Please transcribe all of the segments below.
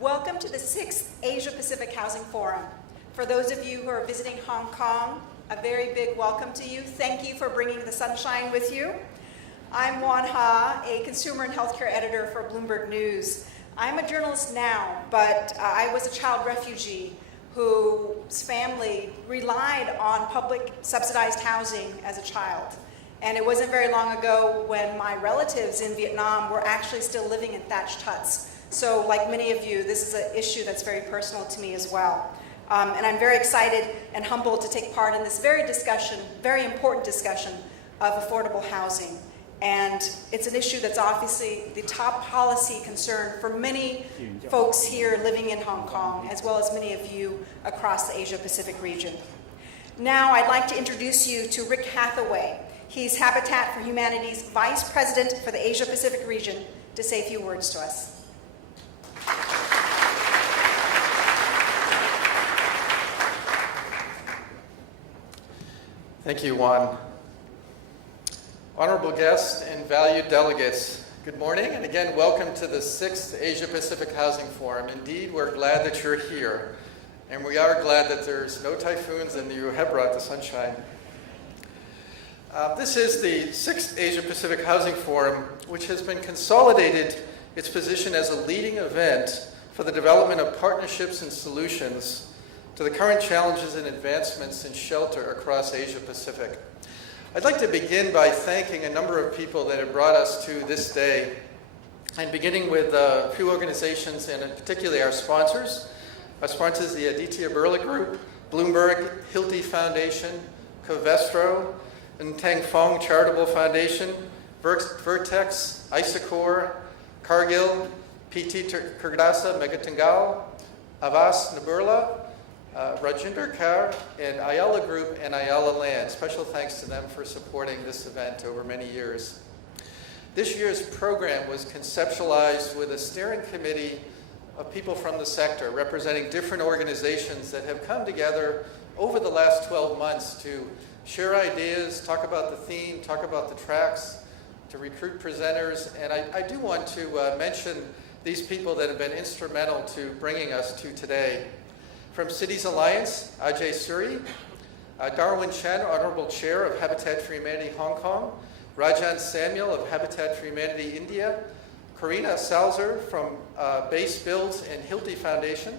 Welcome to the 6th Asia-Pacific Housing Forum. For those of you who are visiting Hong Kong, a very big welcome to you. Thank you for bringing the sunshine with you. I'm Wan Ha, a consumer and healthcare editor for Bloomberg News. I'm a journalist now, but I was a child refugee whose family relied on public subsidized housing as a child. And it wasn't very long ago when my relatives in Vietnam were actually still living in thatched huts. So like many of you, this is an issue that's very personal to me as well. And I'm very excited and humbled to take part in this very important discussion of affordable housing. And it's an issue that's obviously the top policy concern for many folks here living in Hong Kong, as well as many of you across the Asia-Pacific region. Now I'd like to introduce you to Rick Hathaway. He's Habitat for Humanity's Vice President for the Asia-Pacific region, to say a few words to us. Thank you, Juan. Honorable guests and valued delegates, good morning, and again, welcome to the 6th Asia-Pacific Housing Forum. Indeed, we're glad that you're here, and we are glad that there's no typhoons and you have brought the sunshine. This is the 6th Asia-Pacific Housing Forum, which has been consolidated its position as a leading event for the development of partnerships and solutions to the current challenges and advancements in shelter across Asia-Pacific. I'd like to begin by thanking a number of people that have brought us to this day, and beginning with a few organizations, and particularly our sponsors. Our sponsors, the Aditya Birla Group, Bloomberg, Hilti Foundation, Covestro, and Tang Fong Charitable Foundation, Vertex, Isacor, Cargill, PT Kergdasa Megatanggal, Avas Naburla, Rajinder Kaur, and Ayala Group and Ayala Land. Special thanks to them for supporting this event over many years. This year's program was conceptualized with a steering committee of people from the sector representing different organizations that have come together over the last 12 months to share ideas, talk about the theme, talk about the tracks, to recruit presenters. And I do want to mention these people that have been instrumental to bringing us to today. From Cities Alliance, Ajay Suri, Darwin Chen, Honorable Chair of Habitat for Humanity Hong Kong, Rajan Samuel of Habitat for Humanity India, Karina Salzer from Base Builds and Hilti Foundation,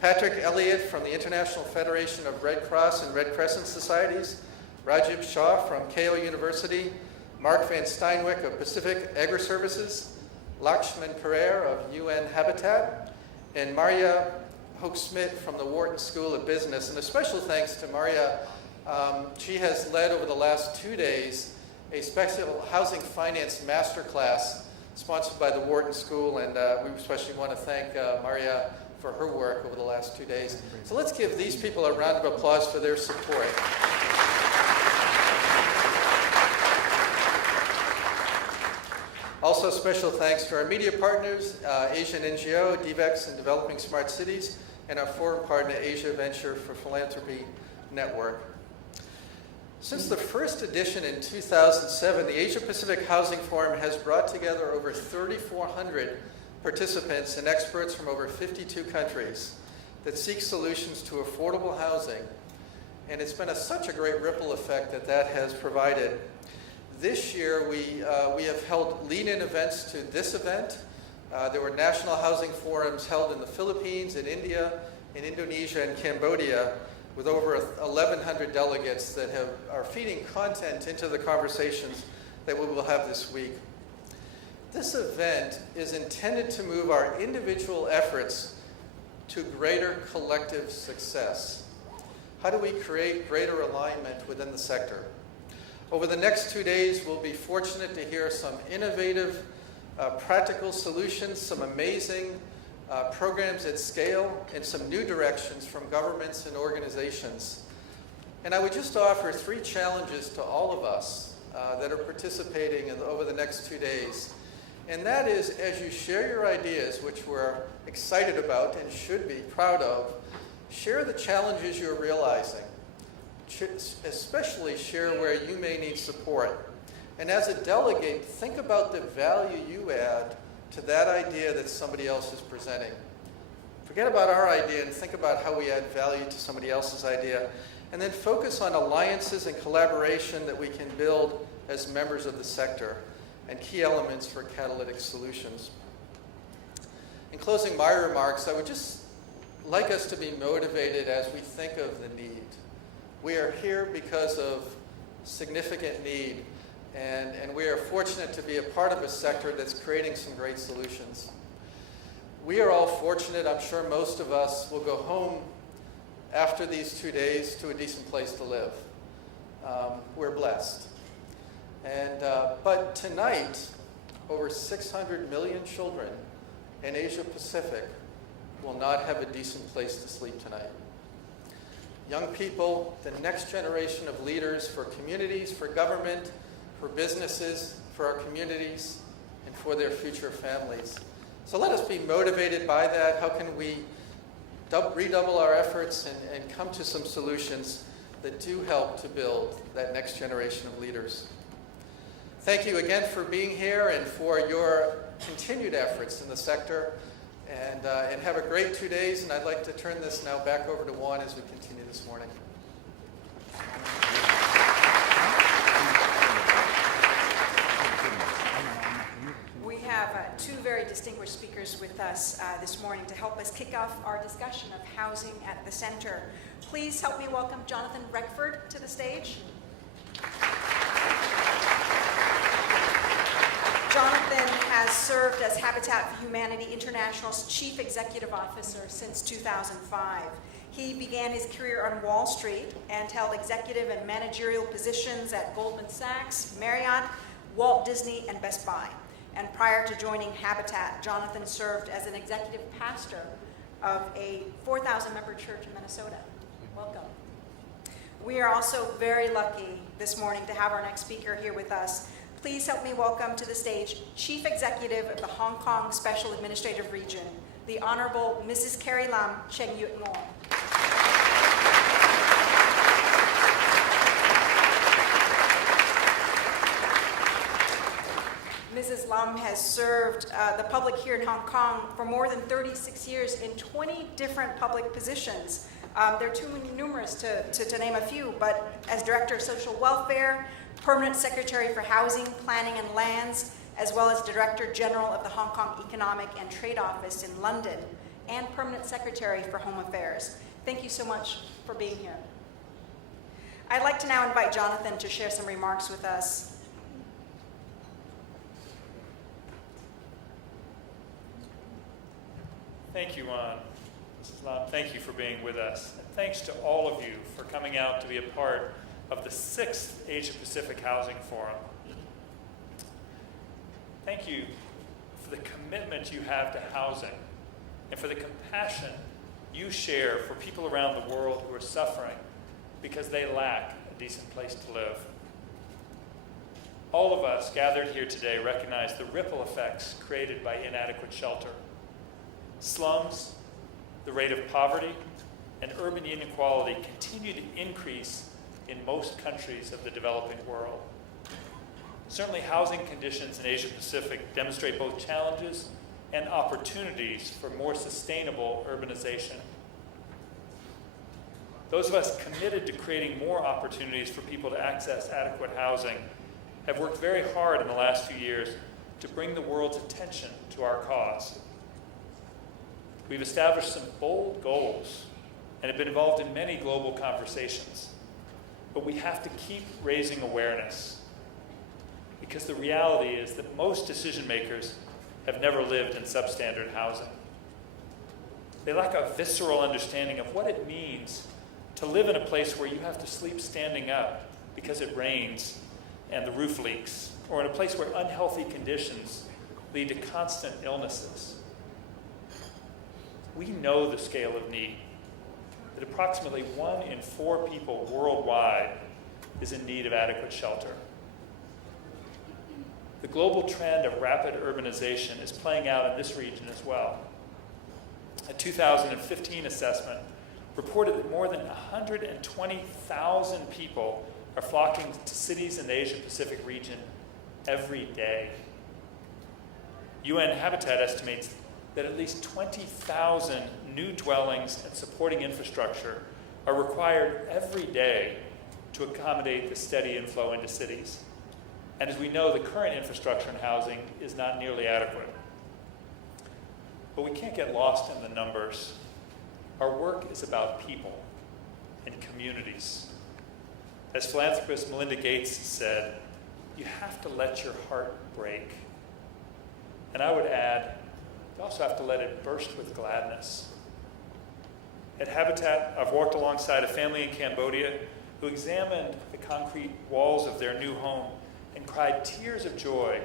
Patrick Elliott from the International Federation of Red Cross and Red Crescent Societies, Rajiv Shah from Keio University, Mark Van Steinwick of Pacific Agri-Services, Lakshman Pereira of UN Habitat, and Maria Hoek-Smit from the Wharton School of Business. And a special thanks to Maria. She has led over the last 2 days a special housing finance masterclass sponsored by the Wharton School, and we especially want to thank Maria for her work over the last 2 days. So let's give these people a round of applause for their support. Also, special thanks to our media partners, Asian NGO, DVEX, and Developing Smart Cities, and our forum partner, Asia Venture for Philanthropy Network. Since the first edition in 2007, the Asia Pacific Housing Forum has brought together over 3,400 participants and experts from over 52 countries that seek solutions to affordable housing. And it's been such a great ripple effect that has provided. This year, we have held lead-in events to this event. There were national housing forums held in the Philippines, in India, in Indonesia, and Cambodia, with over 1,100 delegates that are feeding content into the conversations that we will have this week. This event is intended to move our individual efforts to greater collective success. How do we create greater alignment within the sector? Over the next 2 days, we'll be fortunate to hear some innovative, practical solutions, some amazing programs at scale, and some new directions from governments and organizations. And I would just offer 3 challenges to all of us that are participating over the next 2 days. And that is, as you share your ideas, which we're excited about and should be proud of, share the challenges you're realizing. Especially share where you may need support. And as a delegate, think about the value you add to that idea that somebody else is presenting. Forget about our idea and think about how we add value to somebody else's idea. And then focus on alliances and collaboration that we can build as members of the sector and key elements for catalytic solutions. In closing my remarks, I would just like us to be motivated as we think of the need. We are here because of significant need, and we are fortunate to be a part of a sector that's creating some great solutions. We are all fortunate. I'm sure most of us will go home after these 2 days to a decent place to live. We're blessed. But tonight, over 600 million children in Asia Pacific will not have a decent place to sleep tonight. Young people, the next generation of leaders for communities, for government, for businesses, for our communities, and for their future families. So let us be motivated by that. How can we redouble our efforts and come to some solutions that do help to build that next generation of leaders? Thank you again for being here and for your continued efforts in the sector. And have a great 2 days. And I'd like to turn this now back over to Juan as we continue this morning. We have two very distinguished speakers with us this morning to help us kick off our discussion of housing at the center. Please help me welcome Jonathan Reckford to the stage. Jonathan has served as Habitat for Humanity International's Chief Executive Officer since 2005. He began his career on Wall Street and held executive and managerial positions at Goldman Sachs, Marriott, Walt Disney, and Best Buy. And prior to joining Habitat, Jonathan served as an executive pastor of a 4,000-member church in Minnesota. Welcome. We are also very lucky this morning to have our next speaker here with us. Please help me welcome to the stage Chief Executive of the Hong Kong Special Administrative Region, the Honorable Mrs. Carrie Lam Cheng Yut Ngor. Mrs. Lam has served the public here in Hong Kong for more than 36 years in 20 different public positions. They're too numerous to name a few, but as Director of Social Welfare, Permanent Secretary for Housing, Planning and Lands, as well as Director General of the Hong Kong Economic and Trade Office in London, and Permanent Secretary for Home Affairs. Thank you so much for being here. I'd like to now invite Jonathan to share some remarks with us. Thank you, Juan. Mrs. Lam, thank you for being with us. And thanks to all of you for coming out to be a part of the 6th Asia Pacific Housing Forum. Thank you for the commitment you have to housing and for the compassion you share for people around the world who are suffering because they lack a decent place to live. All of us gathered here today recognize the ripple effects created by inadequate shelter. Slums, the rate of poverty, and urban inequality continue to increase in most countries of the developing world. Certainly, housing conditions in Asia Pacific demonstrate both challenges and opportunities for more sustainable urbanization. Those of us committed to creating more opportunities for people to access adequate housing have worked very hard in the last few years to bring the world's attention to our cause. We've established some bold goals and have been involved in many global conversations. But we have to keep raising awareness because the reality is that most decision makers have never lived in substandard housing. They lack a visceral understanding of what it means to live in a place where you have to sleep standing up because it rains and the roof leaks, or in a place where unhealthy conditions lead to constant illnesses. We know the scale of need. That approximately 1 in 4 people worldwide is in need of adequate shelter. The global trend of rapid urbanization is playing out in this region as well. A 2015 assessment reported that more than 120,000 people are flocking to cities in the Asia-Pacific region every day. UN Habitat estimates that at least 20,000 new dwellings and supporting infrastructure are required every day to accommodate the steady inflow into cities. And as we know, the current infrastructure and housing is not nearly adequate. But we can't get lost in the numbers. Our work is about people and communities. As philanthropist Melinda Gates said, you have to let your heart break. And I would add, you also have to let it burst with gladness. At Habitat, I've walked alongside a family in Cambodia who examined the concrete walls of their new home and cried tears of joy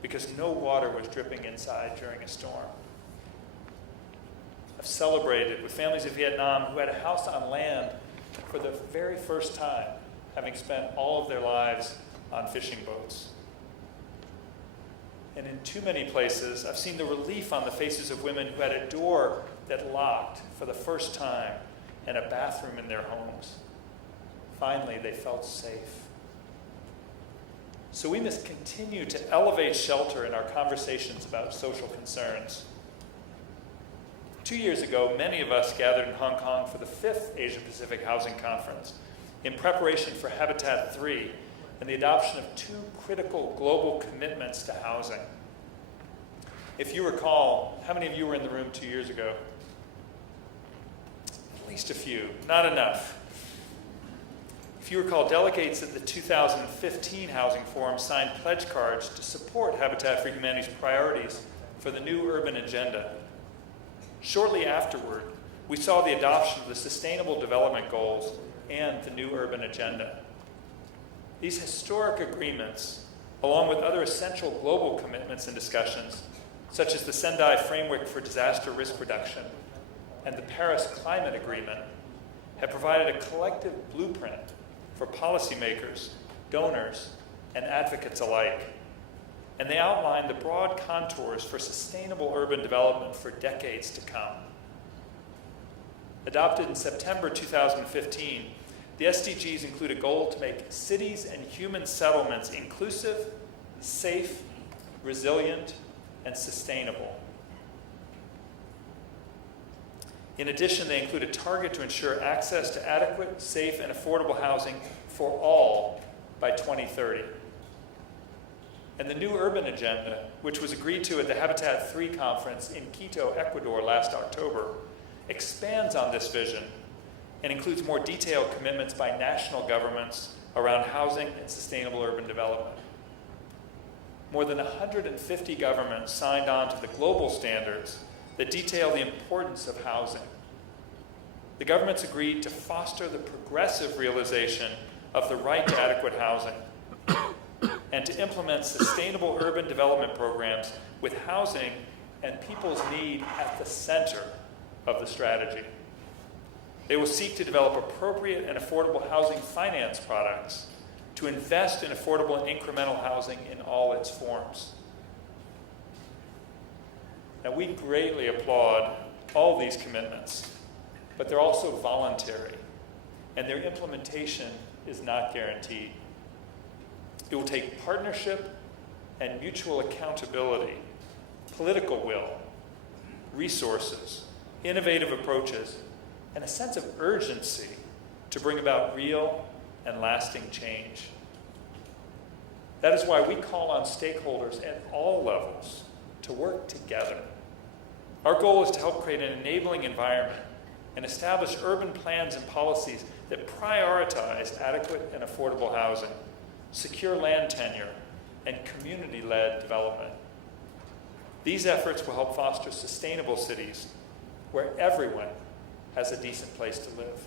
because no water was dripping inside during a storm. I've celebrated with families in Vietnam who had a house on land for the very first time, having spent all of their lives on fishing boats. And in too many places, I've seen the relief on the faces of women who had a door that locked for the first time and a bathroom in their homes. Finally, they felt safe. So we must continue to elevate shelter in our conversations about social concerns. 2 years ago, many of us gathered in Hong Kong for the 5th Asia-Pacific Housing Conference in preparation for Habitat 3 and the adoption of 2 critical global commitments to housing. If you recall, how many of you were in the room 2 years ago? At least a few, not enough. If you recall, delegates at the 2015 Housing Forum signed pledge cards to support Habitat for Humanity's priorities for the new urban agenda. Shortly afterward, we saw the adoption of the Sustainable Development Goals and the new urban agenda. These historic agreements, along with other essential global commitments and discussions, such as the Sendai Framework for Disaster Risk Reduction and the Paris Climate Agreement, have provided a collective blueprint for policymakers, donors, and advocates alike. And they outline the broad contours for sustainable urban development for decades to come. Adopted in September 2015, the SDGs include a goal to make cities and human settlements inclusive, safe, resilient, and sustainable. In addition, they include a target to ensure access to adequate, safe, and affordable housing for all by 2030. And the new urban agenda, which was agreed to at the Habitat 3 conference in Quito, Ecuador last October, expands on this vision and includes more detailed commitments by national governments around housing and sustainable urban development. More than 150 governments signed on to the global standards that detail the importance of housing. The governments agreed to foster the progressive realization of the right to adequate housing and to implement sustainable urban development programs with housing and people's need at the center of the strategy. They will seek to develop appropriate and affordable housing finance products to invest in affordable and incremental housing in all its forms. Now, we greatly applaud all these commitments, but they're also voluntary, and their implementation is not guaranteed. It will take partnership and mutual accountability, political will, resources, innovative approaches, and a sense of urgency to bring about real and lasting change. That is why we call on stakeholders at all levels to work together. Our goal is to help create an enabling environment and establish urban plans and policies that prioritize adequate and affordable housing, secure land tenure, and community-led development. These efforts will help foster sustainable cities where everyone has a decent place to live.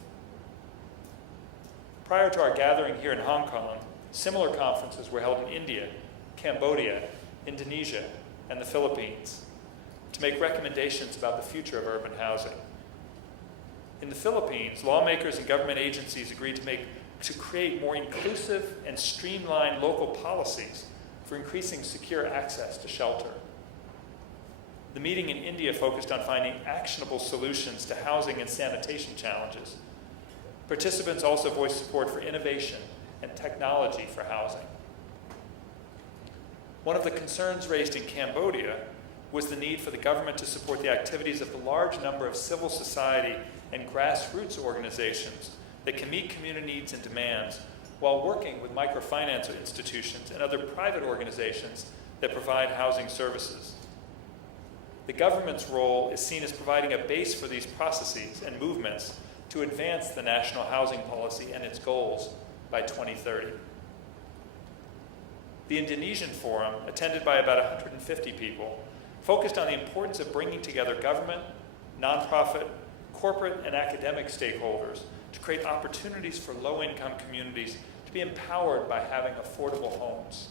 Prior to our gathering here in Hong Kong, similar conferences were held in India, Cambodia, Indonesia, and the Philippines to make recommendations about the future of urban housing. In the Philippines, lawmakers and government agencies agreed to create more inclusive and streamlined local policies for increasing secure access to shelter. The meeting in India focused on finding actionable solutions to housing and sanitation challenges. Participants also voiced support for innovation and technology for housing. One of the concerns raised in Cambodia was the need for the government to support the activities of the large number of civil society and grassroots organizations that can meet community needs and demands while working with microfinance institutions and other private organizations that provide housing services. The government's role is seen as providing a base for these processes and movements to advance the national housing policy and its goals by 2030. The Indonesian Forum, attended by about 150 people, focused on the importance of bringing together government, nonprofit, corporate, and academic stakeholders to create opportunities for low-income communities to be empowered by having affordable homes.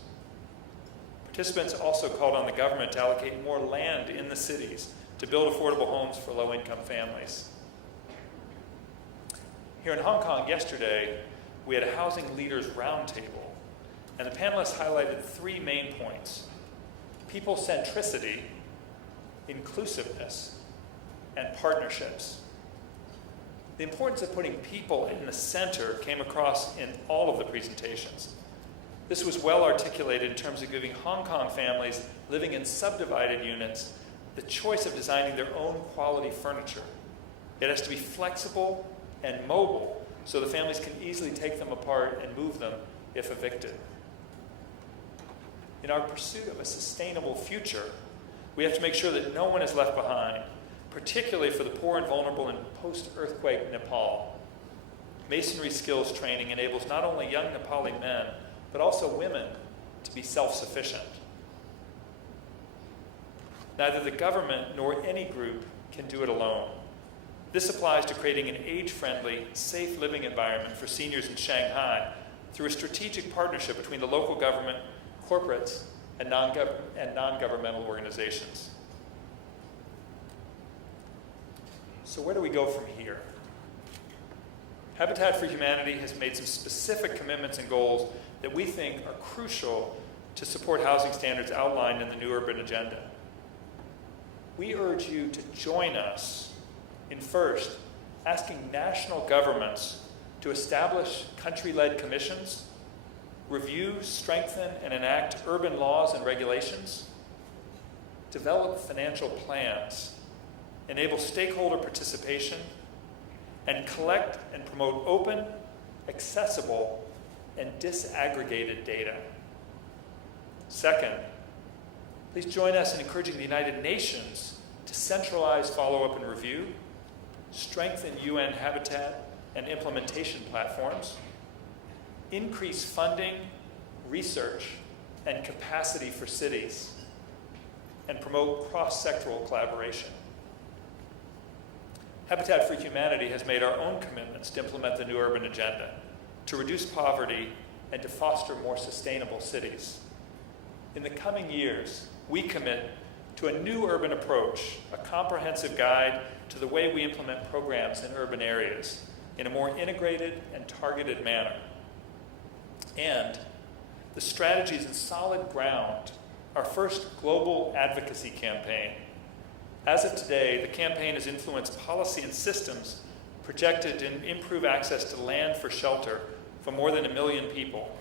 Participants also called on the government to allocate more land in the cities to build affordable homes for low-income families. Here in Hong Kong yesterday, we had a housing leaders roundtable, and the panelists highlighted 3 main points: people centricity, inclusiveness, and partnerships. The importance of putting people in the center came across in all of the presentations. This was well articulated in terms of giving Hong Kong families living in subdivided units the choice of designing their own quality furniture. It has to be flexible and mobile so the families can easily take them apart and move them if evicted. In our pursuit of a sustainable future, we have to make sure that no one is left behind, particularly for the poor and vulnerable in post-earthquake Nepal. Masonry skills training enables not only young Nepali men, but also women to be self-sufficient. Neither the government nor any group can do it alone. This applies to creating an age-friendly, safe living environment for seniors in Shanghai through a strategic partnership between the local government, corporates, and non-governmental organizations. So where do we go from here? Habitat for Humanity has made some specific commitments and goals that we think are crucial to support housing standards outlined in the New Urban Agenda. We urge you to join us in first asking national governments to establish country-led commissions, review, strengthen, and enact urban laws and regulations, develop financial plans, enable stakeholder participation, and collect and promote open, accessible, and disaggregated data. Second, please join us in encouraging the United Nations to centralize follow-up and review, strengthen UN habitat and implementation platforms, increase funding, research, and capacity for cities, and promote cross-sectoral collaboration. Habitat for Humanity has made our own commitments to implement the New Urban Agenda, to reduce poverty, and to foster more sustainable cities. In the coming years, we commit to a new urban approach, a comprehensive guide to the way we implement programs in urban areas in a more integrated and targeted manner. And the strategies and solid ground, our first global advocacy campaign. As of today, the campaign has influenced policy and systems projected to improve access to land for shelter for more than 1 million people,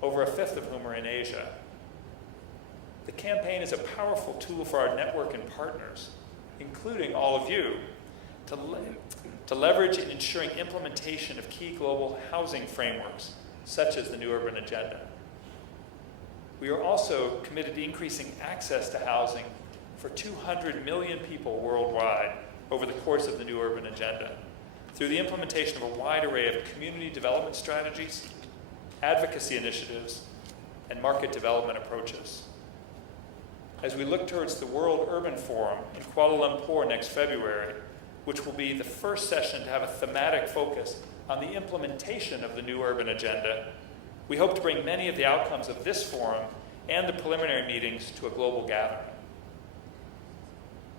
over 1/5 of whom are in Asia. The campaign is a powerful tool for our network and partners, including all of you, to leverage in ensuring implementation of key global housing frameworks, such as the New Urban Agenda. We are also committed to increasing access to housing for 200 million people worldwide over the course of the New Urban Agenda, through the implementation of a wide array of community development strategies, advocacy initiatives, and market development approaches. As we look towards the World Urban Forum in Kuala Lumpur next February, which will be the first session to have a thematic focus on the implementation of the New Urban Agenda, we hope to bring many of the outcomes of this forum and the preliminary meetings to a global gathering.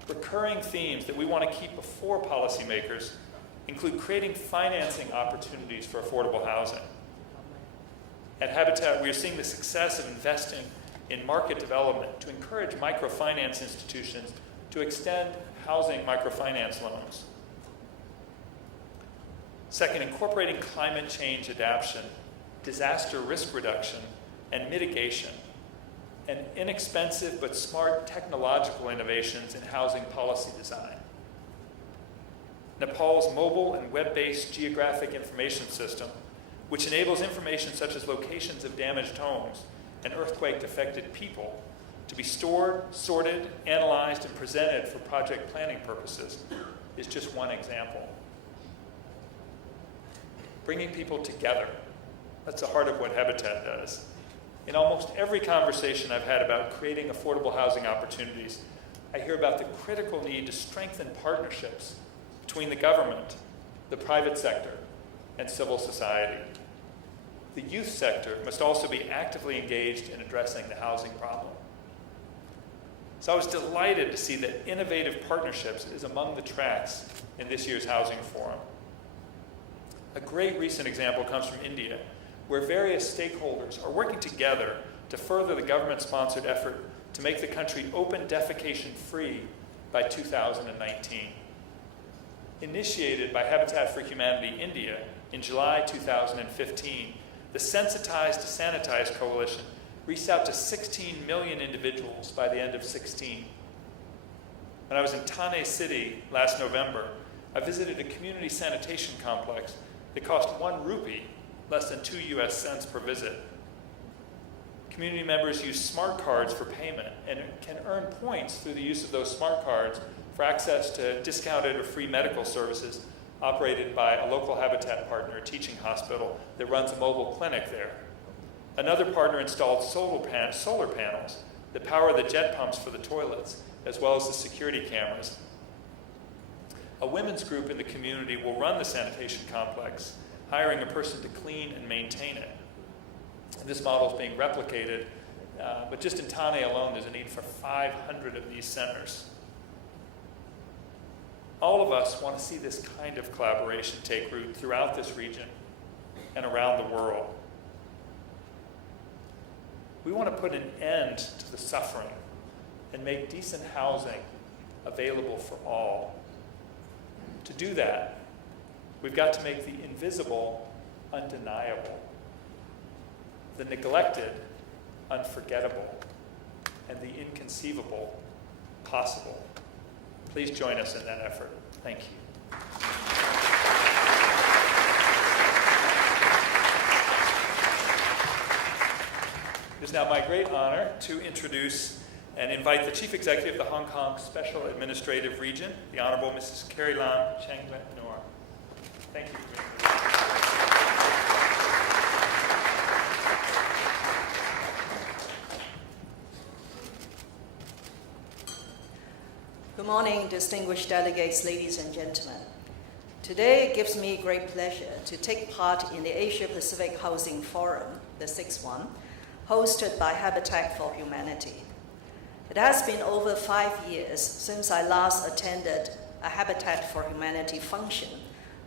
Recurring themes that we want to keep before policymakers include creating financing opportunities for affordable housing. At Habitat, we are seeing the success of investing in market development to encourage microfinance institutions to extend housing microfinance loans. Second, incorporating climate change adaptation, disaster risk reduction, and mitigation and inexpensive but smart technological innovations in housing policy design. Nepal's mobile and web-based geographic information system, which enables information such as locations of damaged homes and earthquake-affected people to be stored, sorted, analyzed, and presented for project planning purposes, is just one example. Bringing people together, that's the heart of what Habitat does. In almost every conversation I've had about creating affordable housing opportunities, I hear about the critical need to strengthen partnerships between the government, the private sector, and civil society. The youth sector must also be actively engaged in addressing the housing problem. So I was delighted to see that innovative partnerships is among the tracks in this year's Housing Forum. A great recent example comes from India, where various stakeholders are working together to further the government-sponsored effort to make the country open defecation-free by 2019. Initiated by Habitat for Humanity India in July 2015, the Sensitized to Sanitize Coalition reached out to 16 million individuals by the end of 16. When I was in Thane City last November, I visited a community sanitation complex that cost 1 rupee, less than 2 US cents per visit. Community members use smart cards for payment and can earn points through the use of those smart cards for access to discounted or free medical services operated by a local Habitat partner, a teaching hospital that runs a mobile clinic there. Another partner installed solar panels that power the jet pumps for the toilets, as well as the security cameras. A women's group in the community will run the sanitation complex, hiring a person to clean and maintain it. This model is being replicated, but just in Thane alone, there's a need for 500 of these centers. All of us want to see this kind of collaboration take root throughout this region and around the world. We want to put an end to the suffering and make decent housing available for all. To do that, we've got to make the invisible undeniable, the neglected unforgettable, and the inconceivable possible. Please join us in that effort. Thank you. It is now my great honor to introduce and invite the Chief Executive of the Hong Kong Special Administrative Region, the Honorable Mrs. Carrie Lam Cheng-Let-Noor. Thank you for being here. Good morning, distinguished delegates, ladies and gentlemen. Today it gives me great pleasure to take part in the Asia Pacific Housing Forum, the 6th one, hosted by Habitat for Humanity. It has been over 5 years since I last attended a Habitat for Humanity function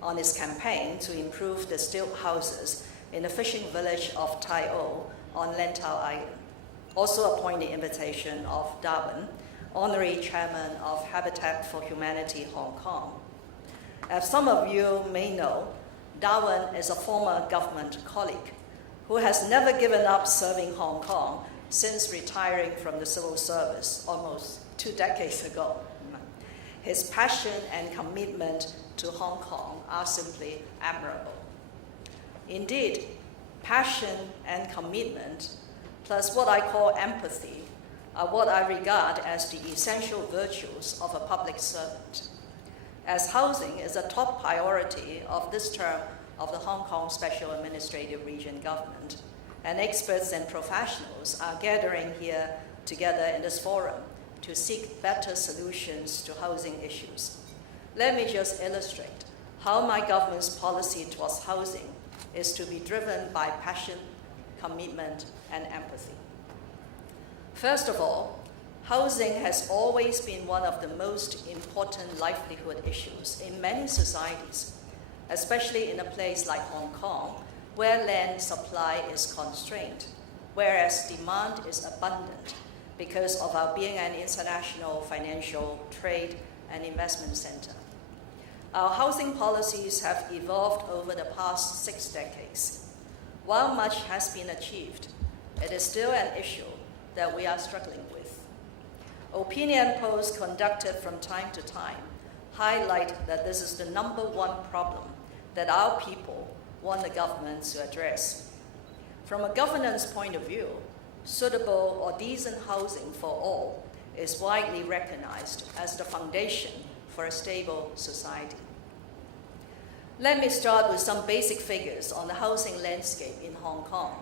on its campaign to improve the stilt houses in the fishing village of Tai O on Lantau Island, also upon the invitation of Darwin, Honorary Chairman of Habitat for Humanity Hong Kong. As some of you may know, Darwin is a former government colleague who has never given up serving Hong Kong since retiring from the civil service almost 2 decades ago. His passion and commitment to Hong Kong are simply admirable. Indeed, passion and commitment, plus what I call empathy, are what I regard as the essential virtues of a public servant. As housing is a top priority of this term of the Hong Kong Special Administrative Region government, and experts and professionals are gathering here together in this forum to seek better solutions to housing issues. Let me just illustrate how my government's policy towards housing is to be driven by passion, commitment, and empathy. First of all, housing has always been one of the most important livelihood issues in many societies, especially in a place like Hong Kong, where land supply is constrained, whereas demand is abundant because of our being an international financial, trade, and investment center. Our housing policies have evolved over the past 6 decades. While much has been achieved, it is still an issue that we are struggling with. Opinion polls conducted from time to time highlight that this is the number one problem that our people want the government to address. From a governance point of view, suitable or decent housing for all is widely recognized as the foundation for a stable society. Let me start with some basic figures on the housing landscape in Hong Kong.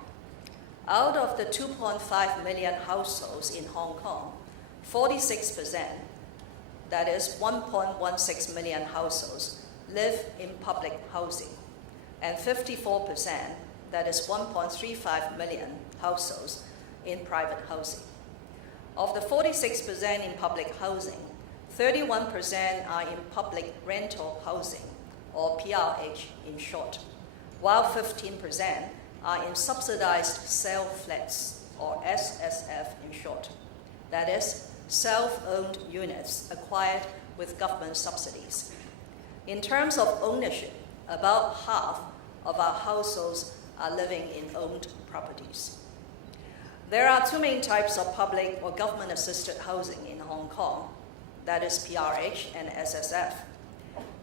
Out of the 2.5 million households in Hong Kong, 46%, that is 1.16 million households, live in public housing, and 54%, that is 1.35 million households, in private housing. Of the 46% in public housing, 31% are in public rental housing, or PRH in short, while 15% are in subsidized sale flats, or SSF in short. That is, self-owned units acquired with government subsidies. In terms of ownership, about half of our households are living in owned properties. There are two main types of public or government-assisted housing in Hong Kong, that is PRH and SSF.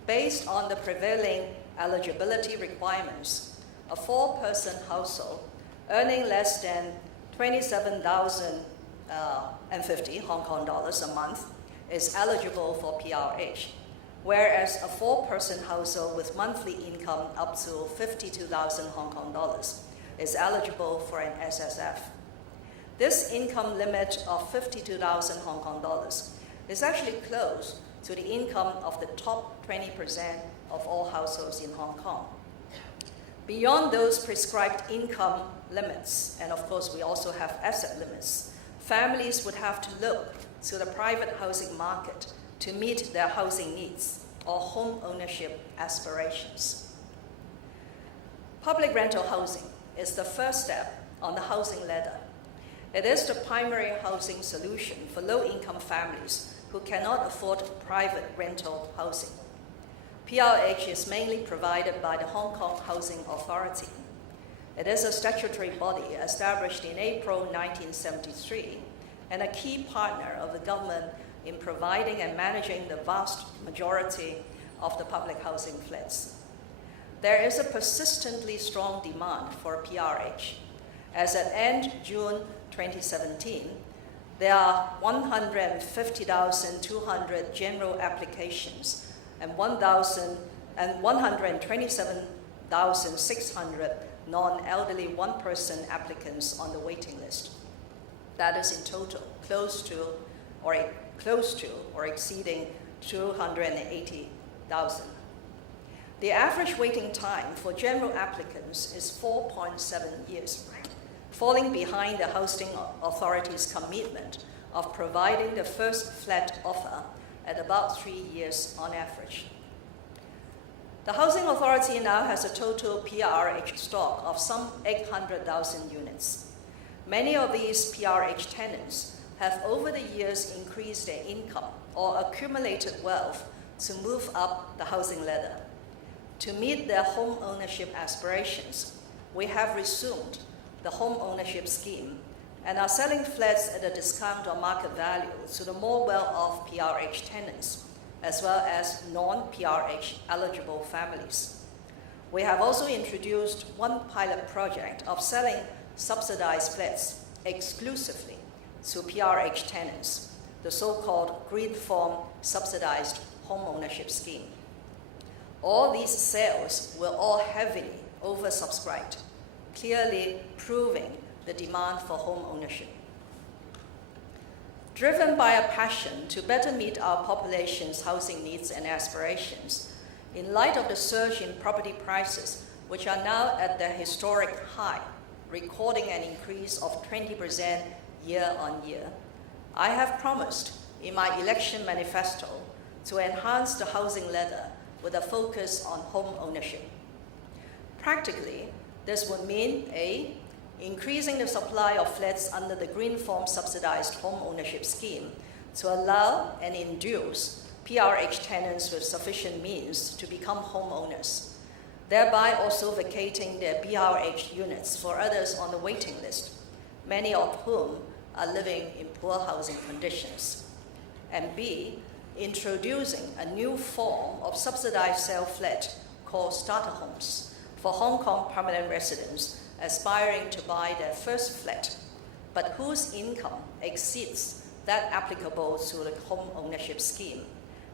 Based on the prevailing eligibility requirements, a four-person household earning less than 27,050 Hong Kong dollars a month is eligible for PRH, whereas a four-person household with monthly income up to 52,000 Hong Kong dollars is eligible for an SSF. This income limit of 52,000 Hong Kong dollars is actually close to the income of the top 20% of all households in Hong Kong. Beyond those prescribed income limits, and of course we also have asset limits, families would have to look to the private housing market to meet their housing needs or home ownership aspirations. Public rental housing is the first step on the housing ladder. It is the primary housing solution for low-income families who cannot afford private rental housing. PRH is mainly provided by the Hong Kong Housing Authority. It is a statutory body established in April 1973 and a key partner of the government in providing and managing the vast majority of the public housing flats. There is a persistently strong demand for PRH. As at end June 2017, there are 150,200 general applications and 127,600 non-elderly one-person applicants on the waiting list. That is in total close to or exceeding 280,000. The average waiting time for general applicants is 4.7 years, falling behind the Housing Authority's commitment of providing the first flat offer at about 3 years on average. The Housing Authority now has a total PRH stock of some 800,000 units. Many of these PRH tenants have over the years increased their income or accumulated wealth to move up the housing ladder. To meet their home ownership aspirations, we have resumed the home ownership scheme and are selling flats at a discount on market value to the more well-off PRH tenants, as well as non-PRH eligible families. We have also introduced one pilot project of selling subsidized flats exclusively to PRH tenants, the so-called Green Form Subsidized Home Ownership Scheme. All these sales were all heavily oversubscribed, clearly proving the demand for home ownership. Driven by a passion to better meet our population's housing needs and aspirations, in light of the surge in property prices, which are now at their historic high, recording an increase of 20% year on year, I have promised in my election manifesto to enhance the housing ladder with a focus on home ownership. Practically, this would mean A, increasing the supply of flats under the Green Form Subsidized Home Ownership Scheme to allow and induce PRH tenants with sufficient means to become homeowners, thereby also vacating their PRH units for others on the waiting list, many of whom are living in poor housing conditions. And B, introducing a new form of subsidized sale flat called starter homes for Hong Kong permanent residents aspiring to buy their first flat, but whose income exceeds that applicable to the home ownership scheme,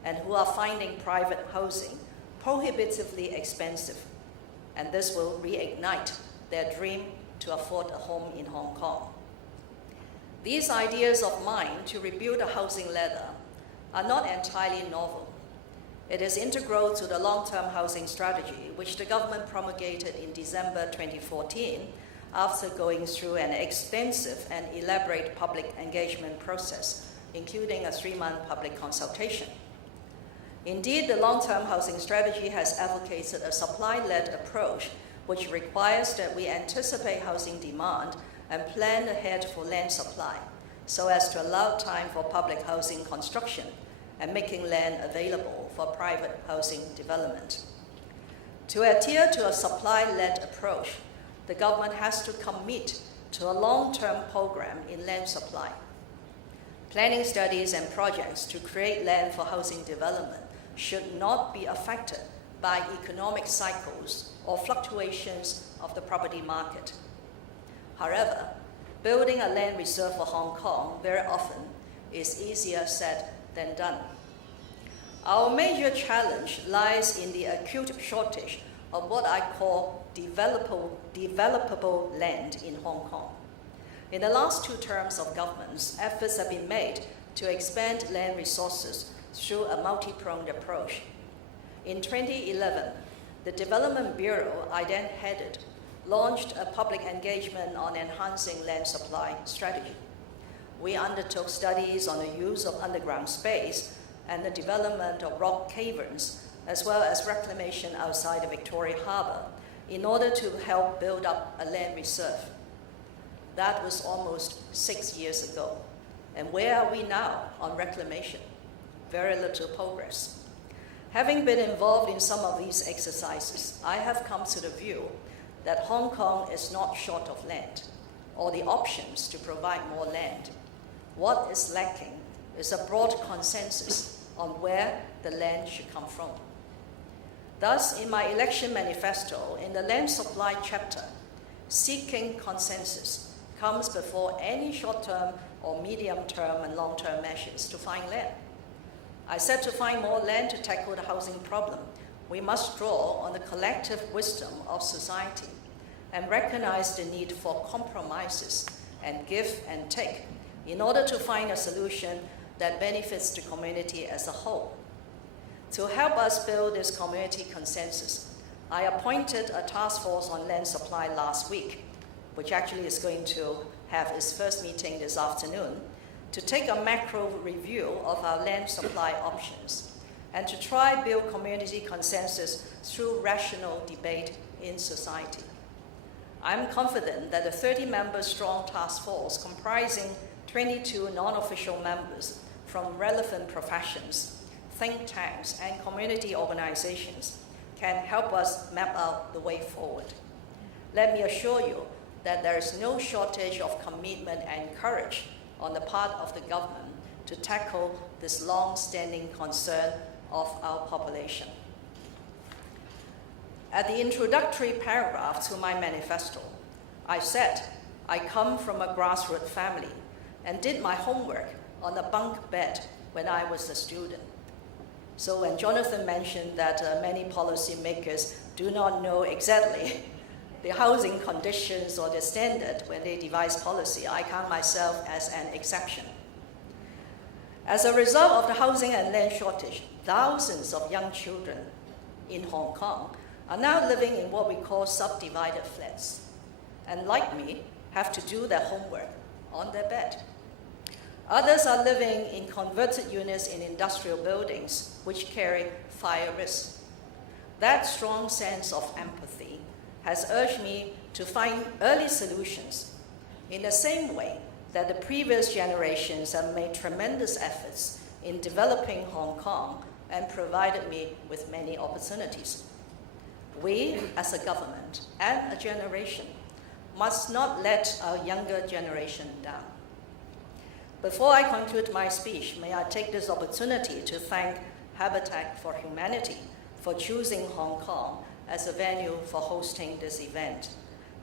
and who are finding private housing prohibitively expensive. And this will reignite their dream to afford a home in Hong Kong. These ideas of mine to rebuild a housing ladder are not entirely novel. It is integral to the long-term housing strategy, which the government promulgated in December 2014 after going through an extensive and elaborate public engagement process, including a 3-month public consultation. Indeed, the long-term housing strategy has advocated a supply-led approach, which requires that we anticipate housing demand and plan ahead for land supply, so as to allow time for public housing construction and making land available for private housing development. To adhere to a supply-led approach, the government has to commit to a long-term program in land supply. Planning studies and projects to create land for housing development should not be affected by economic cycles or fluctuations of the property market. However, building a land reserve for Hong Kong very often is easier said than done. Our major challenge lies in the acute shortage of what I call developable land in Hong Kong. In the last 2 terms of governments, efforts have been made to expand land resources through a multi-pronged approach. In 2011, the Development Bureau I then headed launched a public engagement on enhancing land supply strategy. We undertook studies on the use of underground space and the development of rock caverns, as well as reclamation outside the Victoria Harbour, in order to help build up a land reserve. That was almost 6 years ago. And where are we now on reclamation? Very little progress. Having been involved in some of these exercises, I have come to the view that Hong Kong is not short of land or the options to provide more land. What is lacking is a broad consensus on where the land should come from. Thus, in my election manifesto, in the land supply chapter, seeking consensus comes before any short-term or medium-term and long-term measures to find land. I said to find more land to tackle the housing problem, we must draw on the collective wisdom of society and recognize the need for compromises and give and take in order to find a solution that benefits the community as a whole. To help us build this community consensus, I appointed a task force on land supply last week, which actually is going to have its first meeting this afternoon, to take a macro review of our land supply options and to try build community consensus through rational debate in society. I'm confident that the 30-member strong task force comprising 22 non-official members from relevant professions, think tanks, and community organizations can help us map out the way forward. Let me assure you that there is no shortage of commitment and courage on the part of the government to tackle this long-standing concern of our population. At the introductory paragraph to my manifesto, I said I come from a grassroots family and did my homework on a bunk bed when I was a student. So when Jonathan mentioned that many policymakers do not know exactly the housing conditions or the standard when they devise policy, I count myself as an exception. As a result of the housing and land shortage, thousands of young children in Hong Kong are now living in what we call subdivided flats, and like me, have to do their homework on their bed. Others are living in converted units in industrial buildings, which carry fire risk. That strong sense of empathy has urged me to find early solutions in the same way that the previous generations have made tremendous efforts in developing Hong Kong and provided me with many opportunities. We, as a government and a generation, must not let our younger generation down. Before I conclude my speech, may I take this opportunity to thank Habitat for Humanity for choosing Hong Kong as a venue for hosting this event.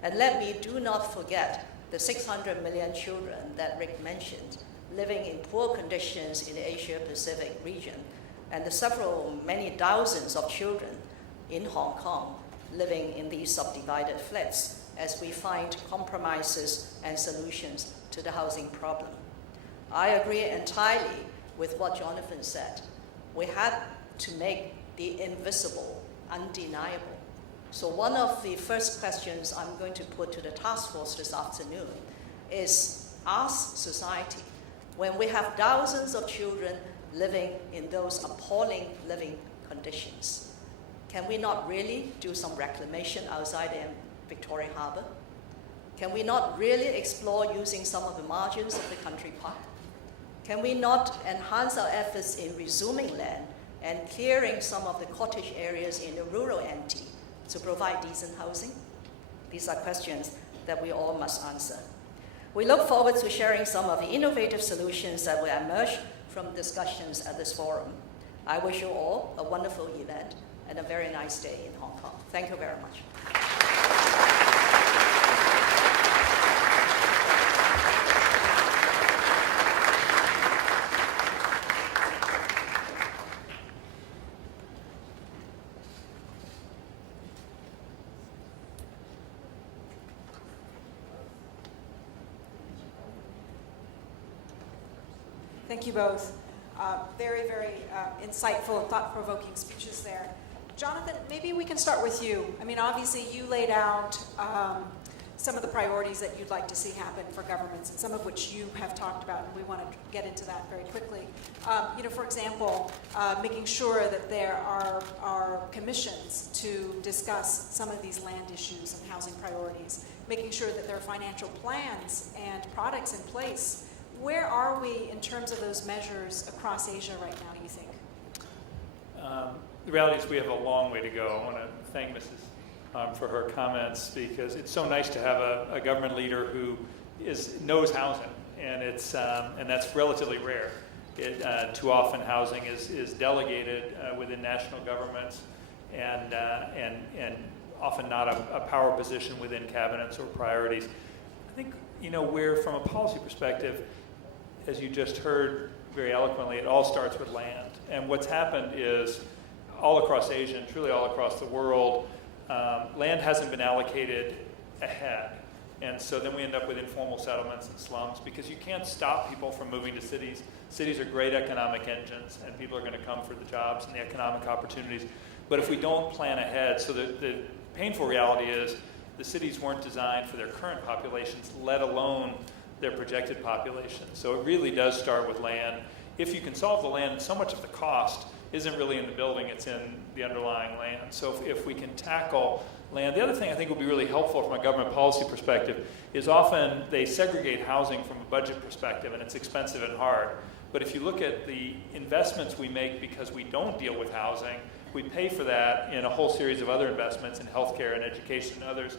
And let me do not forget the 600 million children that Rick mentioned living in poor conditions in the Asia-Pacific region, and the many thousands of children in Hong Kong living in these subdivided flats as we find compromises and solutions to the housing problem. I agree entirely with what Jonathan said. We had to make the invisible undeniable. So one of the first questions I'm going to put to the task force this afternoon is, ask society, when we have thousands of children living in those appalling living conditions, can we not really do some reclamation outside in Victoria Harbour? Can we not really explore using some of the margins of the country park? Can we not enhance our efforts in resuming land and clearing some of the cottage areas in the rural NT to provide decent housing? These are questions that we all must answer. We look forward to sharing some of the innovative solutions that will emerge from discussions at this forum. I wish you all a wonderful event and a very nice day in Hong Kong. Thank you very much. Thank you both. Very, very insightful and thought-provoking speeches there. Jonathan, maybe we can start with you. I mean, obviously you laid out some of the priorities that you'd like to see happen for governments, and some of which you have talked about, and we want to get into that very quickly. For example, making sure that there are commissions to discuss some of these land issues and housing priorities, making sure that there are financial plans and products in place. Where are we in terms of those measures across Asia right now, do you think? The reality is we have a long way to go. I want to thank Mrs. For her comments, because it's so nice to have a government leader who knows housing, and that's relatively rare. Too often housing is delegated within national governments, and often not a power position within cabinets or priorities. I think we're, from a policy perspective, as you just heard very eloquently, it all starts with land. And what's happened is all across Asia and truly all across the world, land hasn't been allocated ahead. And so then we end up with informal settlements and slums, because you can't stop people from moving to cities. Cities are great economic engines, and people are going to come for the jobs and the economic opportunities. But if we don't plan ahead, so the painful reality is the cities weren't designed for their current populations, let alone their projected population. So it really does start with land. If you can solve the land, so much of the cost isn't really in the building, it's in the underlying land. So if we can tackle land. The other thing I think will be really helpful from a government policy perspective is often they segregate housing from a budget perspective, and it's expensive and hard. But if you look at the investments we make because we don't deal with housing, we pay for that in a whole series of other investments in healthcare and education and others,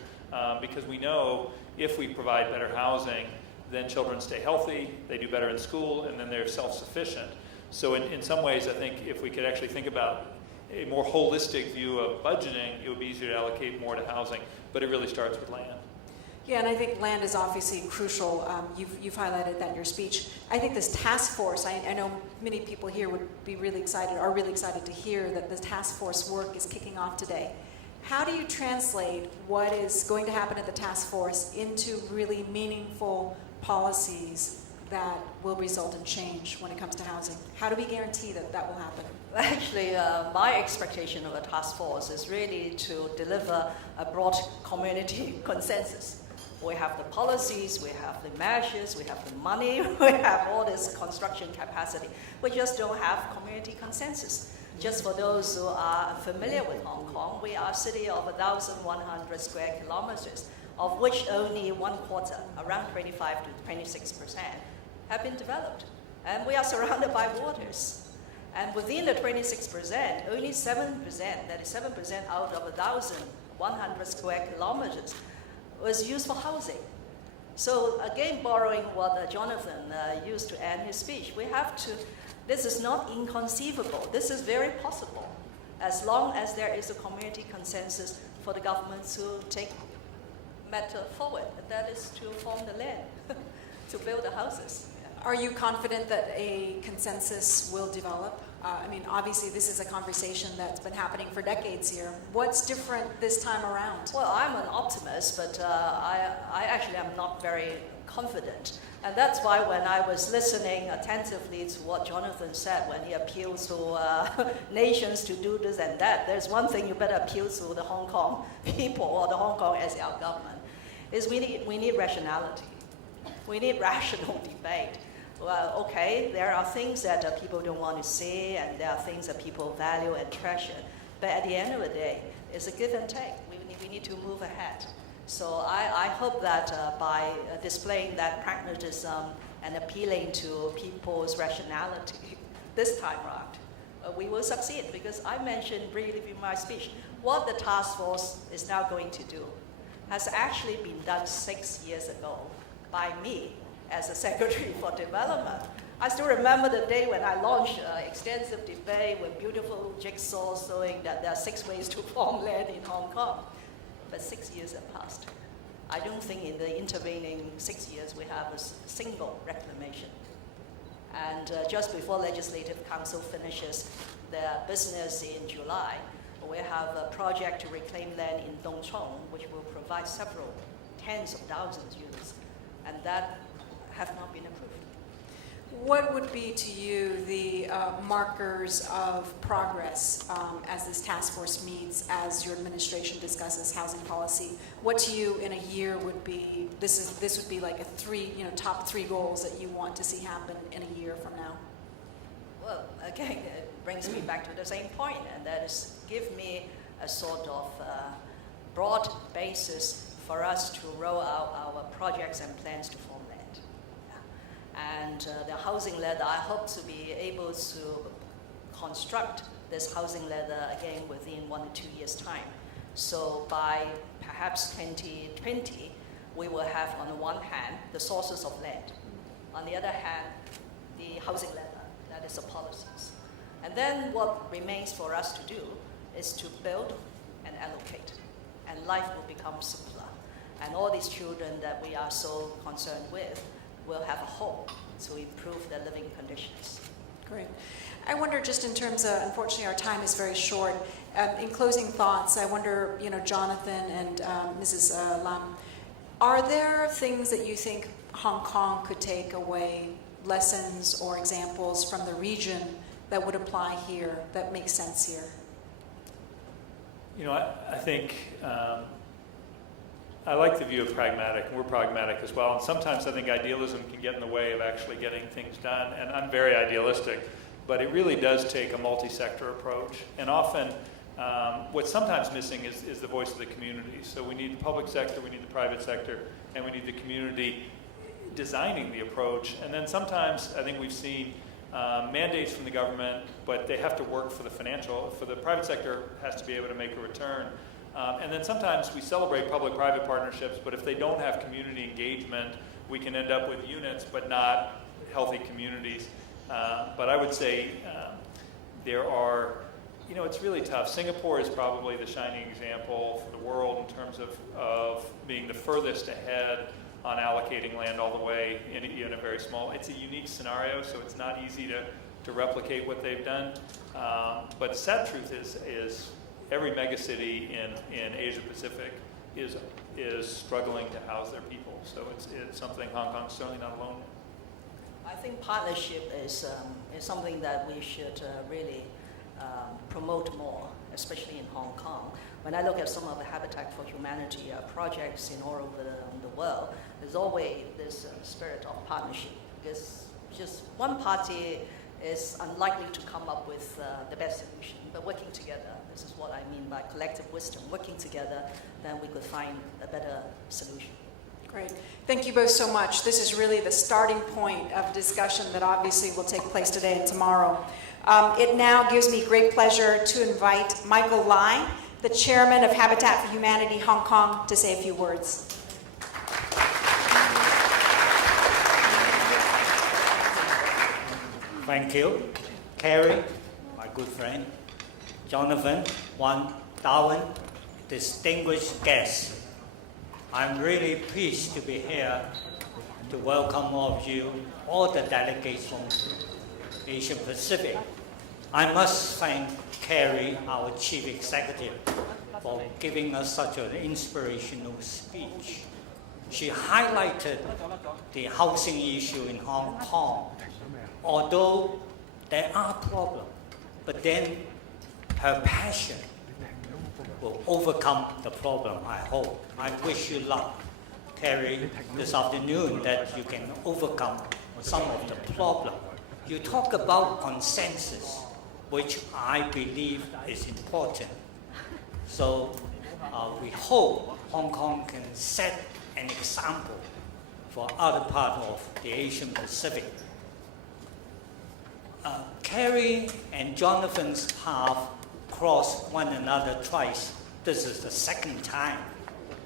because we know if we provide better housing, then children stay healthy, they do better in school, and then they're self-sufficient. So in some ways, I think if we could actually think about a more holistic view of budgeting, it would be easier to allocate more to housing, but it really starts with land. Yeah, and I think land is obviously crucial. You've highlighted that in your speech. I think this task force, I know many people here would be really excited to hear that the task force work is kicking off today. How do you translate what is going to happen at the task force into really meaningful policies that will result in change when it comes to housing? How do we guarantee that that will happen? Actually, my expectation of a task force is really to deliver a broad community consensus. We have the policies, we have the measures, we have the money, we have all this construction capacity. We just don't have community consensus. Just for those who are familiar with Hong Kong, we are a city of 1,100 square kilometers, of which only 1/4, around 25 to 26%, have been developed. And we are surrounded by waters. And within the 26%, only 7%, that is 7% out of 1,100 square kilometers, was used for housing. So again, borrowing what Jonathan used to end his speech, we have to, this is not inconceivable. This is very possible, as long as there is a community consensus for the government to take matter forward, and that is to form the land, to build the houses. Are you confident that a consensus will develop? I mean, obviously this is a conversation that's been happening for decades here. What's different this time around? Well, I'm an optimist, but I actually am not very confident. And that's why when I was listening attentively to what Jonathan said when he appeals to nations to do this and that, there's one thing you better appeal to the Hong Kong people or the Hong Kong SL government, is we need rationality. We need rational debate. Well, okay, there are things that people don't want to see, and there are things that people value and treasure. But at the end of the day, it's a give and take. We need to move ahead. So I hope that by displaying that pragmatism and appealing to people's rationality this time around, we will succeed. Because I mentioned briefly in my speech, what the task force is now going to do has actually been done 6 years ago by me as a Secretary for Development. I still remember the day when I launched extensive debate with beautiful jigsaws showing that there are 6 ways to farm land in Hong Kong. But 6 years have passed. I don't think in the intervening 6 years we have a single reclamation. And just before Legislative Council finishes their business in July, we have a project to reclaim land in Dong Chong, which will provide several tens of thousands of units. And that have not been approved. What would be to you the markers of progress as this task force meets, as your administration discusses housing policy? What to you in a year would be, this would be like a top 3 goals that you want to see happen in a year from now? Well, again, it brings me back to the same point, and that is give me a sort of broad basis for us to roll out our projects and plans to form land. And the housing ladder, I hope to be able to construct this housing ladder again within 1 to 2 years' time. So by perhaps 2020, we will have on the one hand the sources of land, on the other hand the housing ladder, that is the policies. And then what remains for us to do is to build and allocate, and life will become simpler. And all these children that we are so concerned with will have a hope to improve their living conditions. Great. I wonder, just in terms of, unfortunately our time is very short, in closing thoughts, I wonder, Jonathan and Mrs. Lam, are there things that you think Hong Kong could take away, lessons or examples from the region that would apply here, that make sense here? I think I like the view of pragmatic, and we're pragmatic as well. And sometimes I think idealism can get in the way of actually getting things done. And I'm very idealistic, but it really does take a multi-sector approach. And often, what's sometimes missing is the voice of the community. So we need the public sector, we need the private sector, and we need the community designing the approach. And then sometimes I think we've seen mandates from the government, but they have to work for the private sector has to be able to make a return. And then sometimes we celebrate public-private partnerships, but if they don't have community engagement, we can end up with units but not healthy communities. But I would say there are, it's really tough. Singapore is probably the shining example for the world in terms of being the furthest ahead on allocating land all the way in a very small. It's a unique scenario, so it's not easy to replicate what they've done. But the sad truth is every megacity in Asia Pacific is struggling to house their people. So it's something Hong Kong's certainly not alone in. I think partnership is something that we should really promote more, especially in Hong Kong. When I look at some of the Habitat for Humanity projects in all over the world, there's always this spirit of partnership, because just one party is unlikely to come up with the best solution, but working together, this is what I mean by collective wisdom, working together, then we could find a better solution. Great. Thank you both so much. This is really the starting point of discussion that obviously will take place today and tomorrow. It now gives me great pleasure to invite Michael Lai, the chairman of Habitat for Humanity Hong Kong, to say a few words. Thank you. Carrie, my good friend, Jonathan, Juan, Darwin, distinguished guests. I'm really pleased to be here to welcome all of you, all the delegates from Asia Pacific. I must thank Carrie, our Chief Executive, for giving us such an inspirational speech. She highlighted the housing issue in Hong Kong. Although there are problems, but then her passion will overcome the problem, I hope. I wish you luck, Carrie, this afternoon, that you can overcome some of the problem. You talk about consensus, which I believe is important. So we hope Hong Kong can set an example for other parts of the Asian Pacific. Carrie and Jonathan's path crossed one another twice. This is the second time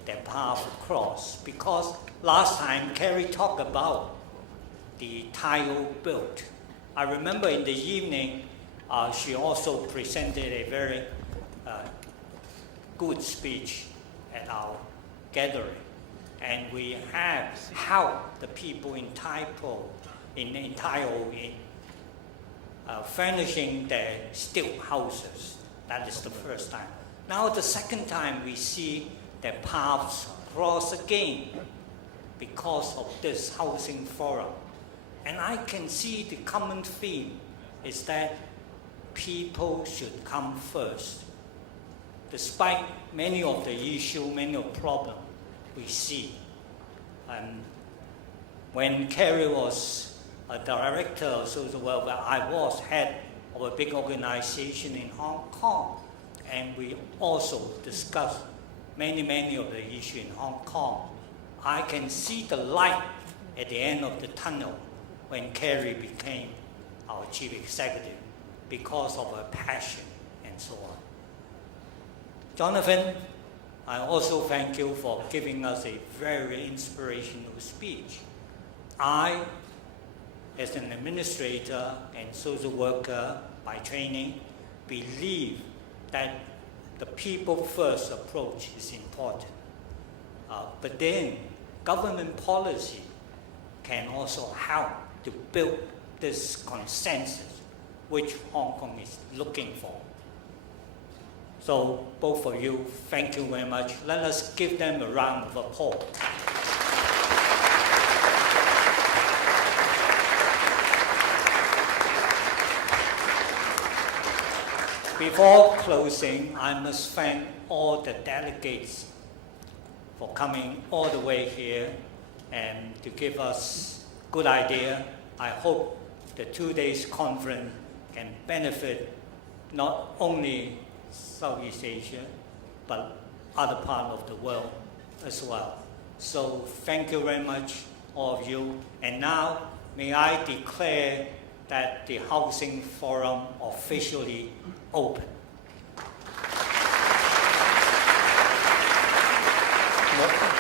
their path crossed, because last time Carrie talked about the tile built. I remember in the evening, she also presented a very good speech at our gathering. And we have helped the people in Taipo, in furnishing their stilt houses. That is the first time. Now the second time we see their paths cross again because of this housing forum. And I can see the common theme is that people should come first. Despite many of the issues, many of the problems we see. When Carrie was a director of social welfare, I was head of a big organization in Hong Kong, and we also discussed many of the issues in Hong Kong. I can see the light at the end of the tunnel when Carrie became our chief executive because of her passion and so on. Jonathan, I also thank you for giving us a very inspirational speech. I, as an administrator and social worker by training, believe that the people first approach is important. But then government policy can also help to build this consensus which Hong Kong is looking for. So both of you, thank you very much. Let us give them a round of applause. Before closing, I must thank all the delegates for coming all the way here and to give us good idea. I hope the 2 days conference can benefit not only Southeast Asia, but other parts of the world as well. So thank you very much, all of you. And now, may I declare that the Housing Forum officially open.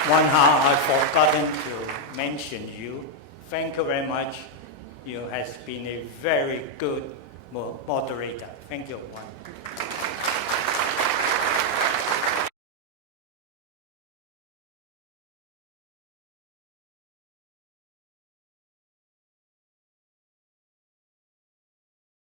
One how I've forgotten to mention you. Thank you very much. You have been a very good moderator. Thank you, Juan.